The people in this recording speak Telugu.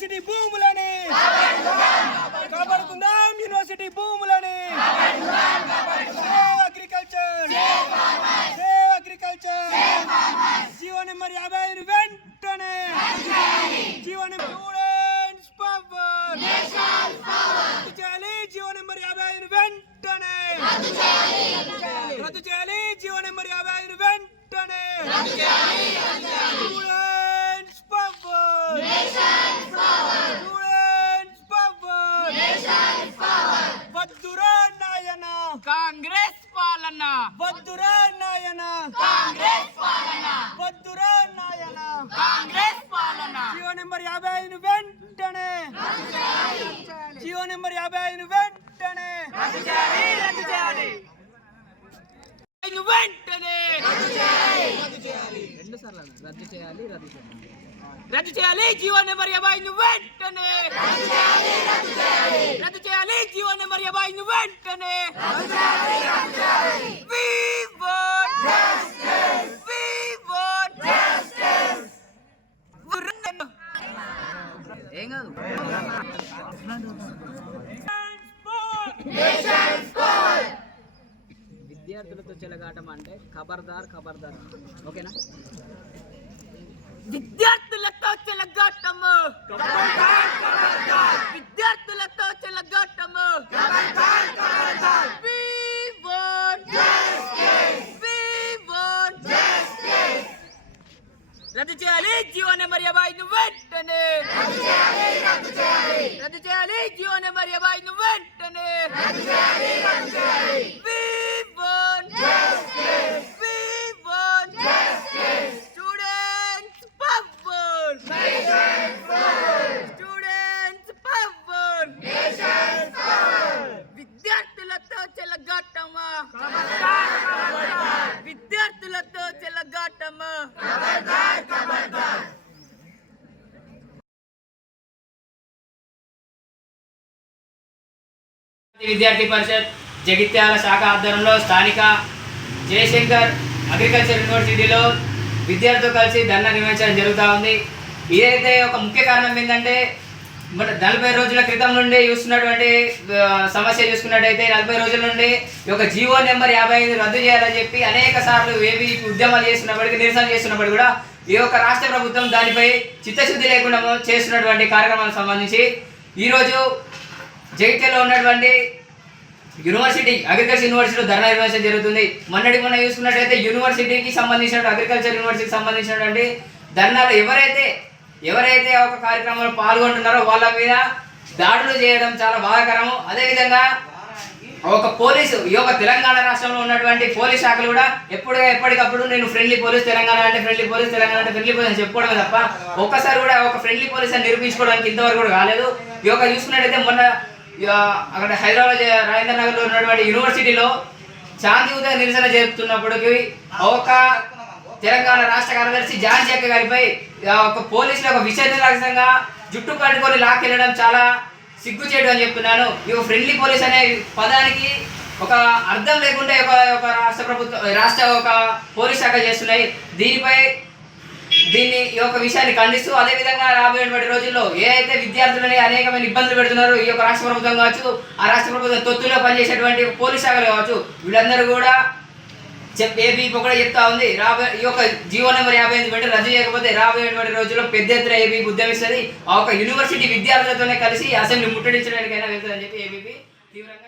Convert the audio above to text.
యూనివర్సిటీ భూములని కాపాడుకుందాం, యూనివర్సిటీ భూములని. Save agriculture, save agriculture. GO number 55 వెంటనే. జీవో నెంబర్ స్టూడెంట్స్ పవర్ రద్దు చేయాలి. జీవో నెంబర్ 55 వెంటనే రద్దు చేయాలి. జీవో నెంబర్ 55 వెంటనే. Students power, students power. వద్దురా నాయన కాంగ్రెస్ పాలన, వద్దురా నాయన కాంగ్రెస్ పాలన, వద్దురా నాయన కాంగ్రెస్ పాలన. జీవో నెంబర్ 55 వెంటనే. జీవో నెంబర్ 55 వెంటనే రద్దు చేయాలి, రద్దు చేయాలి. వెంటనే రద్దు చేయాలి. జీవో నెంబర్ 55 వెంటనే రద్దు చేయాలి. జీవో నెంబర్ 55 వెంటనే. We want justice, we want justice. ఏం కాదు. విద్యార్థులతో చెలగాటం అంటే ఖబర్దార్ ఖబర్దార్, ఓకేనా? విద్యార్థులతో చెలగాటము, విద్యార్థులతో చెలగాటము. We want justice, we want justice. రద్దు చేయాలి. జీవో నెంబర్ 55 వెంటనే రద్దు చేయాలి. జీవో నెంబర్ 55 వెంటనే. We want justice, we want justice. Students power, nation's power. Students power, nation's power. విద్యార్థులతో చెలగాటమా, విద్యార్థులతో చెలగాటమా. విద్యార్థి పరిషత్ జగిత్యాల శాఖ ఆధ్వర్యంలో స్థానిక జయశంకర్ అగ్రికల్చర్ యూనివర్సిటీలో విద్యార్థులతో కలిసి ధర్నా నిర్వహించడం జరుగుతూ ఉంది. ఇదైతే ఒక ముఖ్య కారణం ఏంటంటే, మన 40 రోజుల క్రితం నుండి చూస్తున్నటువంటి సమస్య చూసుకున్నట్టయితే 40 రోజుల నుండి ఈ యొక్క జీవో నెంబర్ 55 రద్దు చేయాలని చెప్పి అనేక సార్లు ఏవి ఉద్యమాలు చేస్తున్నప్పటికీ, నిరసన చేస్తున్నప్పటికీ కూడా ఈ యొక్క రాష్ట్ర ప్రభుత్వం దానిపై చిత్తశుద్ధి లేకుండా చేస్తున్నటువంటి కార్యక్రమాలకు సంబంధించి ఈరోజు జగిత్యాలలో ఉన్నటువంటి యూనివర్సిటీ అగ్రికల్చర్ యూనివర్సిటీలో ధర్నా నిర్వహించడం జరుగుతుంది. మొన్న చూసుకున్నట్టయితే యూనివర్సిటీకి సంబంధించిన అగ్రికల్చర్ యూనివర్సిటీకి సంబంధించినటువంటి ధర్నాలు ఎవరైతే ఒక కార్యక్రమంలో పాల్గొంటున్నారో వాళ్ళ మీద దాడులు చేయడం చాలా బాధాకరము. అదేవిధంగా ఒక పోలీసు ఈ యొక్క తెలంగాణ రాష్ట్రంలో ఉన్నటువంటి పోలీస్ శాఖలు కూడా ఎప్పటికప్పుడు నేను ఫ్రెండ్లీ పోలీస్, తెలంగాణ అంటే ఫ్రెండ్లీ పోలీస్, తెలంగాణ అంటే ఫ్రెండ్లీ పోలీస్ అని చెప్పుకోవడమే తప్ప ఒక్కసారి కూడా ఒక ఫ్రెండ్లీ పోలీస్ అని నిరూపించుకోవడానికి ఇంతవరకు కూడా కాలేదు. ఈ యొక్క చూసుకున్నట్టయితే మొన్న అక్కడ హైదరాబాద్ రాజేంద్ర నగర్లో ఉన్నటువంటి యూనివర్సిటీలో శాంతియుత నిరసన జరుపుతున్నప్పటికీ ఒక తెలంగాణ రాష్ట్ర కార్యదర్శి ఝాన్సీ అక్క గారిపై ఒక పోలీసులు ఒక విషయంగా జుట్టు పట్టుకొని లాక్కెళ్ళడం చాలా సిగ్గు చేయడం అని చెప్తున్నాను. ఈ ఫ్రెండ్లీ పోలీస్ అనే పదానికి ఒక అర్థం లేకుండా ఒక రాష్ట్ర ప్రభుత్వం ఒక పోలీస్ శాఖ చేస్తున్నాయి. దీన్ని ఈ యొక్క విషయాన్ని ఖండిస్తూ, అదేవిధంగా రాబోయేటువంటి రోజుల్లో ఏ అయితే విద్యార్థులని అనేకమైన ఇబ్బందులు పెడుతున్నారు ఈ యొక్క రాష్ట్ర ప్రభుత్వం కావచ్చు, ఆ రాష్ట్ర ప్రభుత్వం తొత్తులో పనిచేసేటువంటి పోలీస్ శాఖలు కావచ్చు, వీళ్ళందరూ కూడా ఏబీపీ కూడా చెప్తా ఉంది. ఈ యొక్క జీవో నెంబర్ 55 వెంటనే రద్దు చేయకపోతే రాబోయేటువంటి రోజుల్లో పెద్ద ఎత్తున ఏబీపీ ఉద్యమిస్తుంది. ఆ యొక్క యూనివర్సిటీ విద్యార్థులతోనే కలిసి అసెంబ్లీ ముట్టడించడానికైనా వెళ్తుందని చెప్పి ఏబీపీ తీవ్రంగా